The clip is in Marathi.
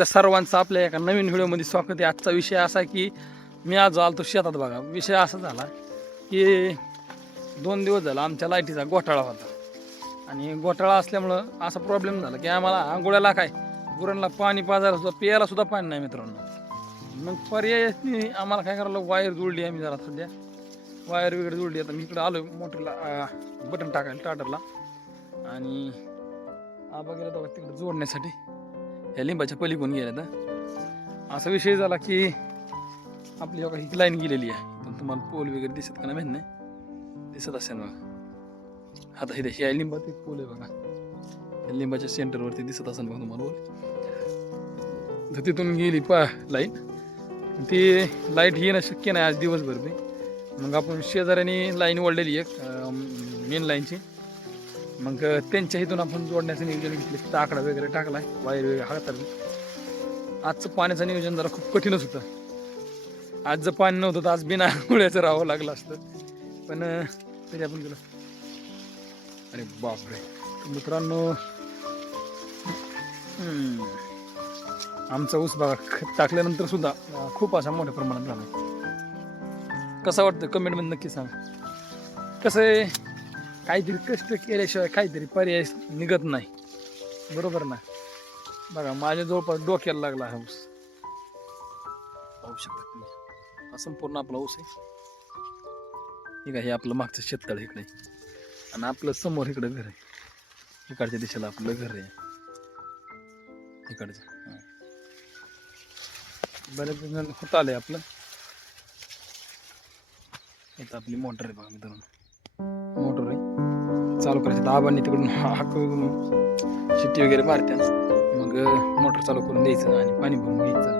त्या सर्वांचं आपल्या एका नवीन व्हिडिओमध्ये स्वागत आहे. आजचा विषय असा की मी आज आलतो शेतात. बघा, विषय असा झाला की 2 दिवस झाला आमच्या लाईटीचा घोटाळा होता आणि घोटाळा असल्यामुळं असा प्रॉब्लेम झाला की आम्हाला आंघोळ्याला काय गुरांना पाणी पाजायला सुद्धा प्यायला सुद्धा पाणी नाही मित्रांनो. मग पर्याय आम्हाला काय करायला, वायर जोडली आम्ही जरा सध्या वायर वगैरे जोडली. आता मी इकडे आलो मोटरला बटन टाकायला स्टार्टरला आणि आबा गेला तेव्हा तिकडे जोडण्यासाठी ह्या लिंबाच्या पलीकडून गेल्या. तर असा विषय झाला की आपली बघा ही लाईन गेलेली आहे. पण तुम्हाला पोल वगैरे दिसत का नाही माहीत नाही, दिसत असेल बघा. आता इथे ह्या लिंबात एक पोल आहे बघा, ह्या लिंबाच्या सेंटरवरती दिसत असेल बघा तुम्हाला. तर तिथून गेली लाईन. ती लाईट येणं शक्य नाही आज दिवसभर बी. मग आपण शेजाऱ्याने लाईन ओढलेली एक मेन लाईनची, मग त्यांच्या इथून आपण जोडण्याचं नियोजन घेतलं. तिथं आकडा वगैरे टाकलाय, वायर वगैरे हाताळली. आजचं पाण्याचं नियोजन जरा खूप कठीणच होतं. आज जर पाणी नव्हतं तर आज बिना गुळ्याचं राहावं लागलं असतं, पण तरी आपण गेलो. अरे बापरे मित्रांनो, आमचा ऊस बघा खत टाकल्यानंतर सुद्धा खूप अशा मोठ्या प्रमाणात झाला. कसं वाटतं कमेंटमध्ये नक्की सांगा. कसं आहे, काहीतरी कष्ट केल्याशिवाय काहीतरी पर्याय निघत नाही, बरोबर ना. बघा माझ्या जवळपास डोक्याला लागला हा ऊस, पाहू शकता तुम्ही. हा संपूर्ण आपला ऊस आहे. ठीक आहे, हे आपलं मागचं शेततळ इकडे आणि आपलं समोर इकडे घर आहे. इकडच्या दिशेला आपलं घर आहे इकडचं. बरेच जण होत आलंय आपलं. इथं आपली मोटर आहे बघा मित्रांनो, मोटर आहे चालू करायची. दाबांनी तिकडून हाक शिट्टी वगैरे मारत्या, मग मोटर चालू करून द्यायचं आणि पाणी भरून घ्यायचं.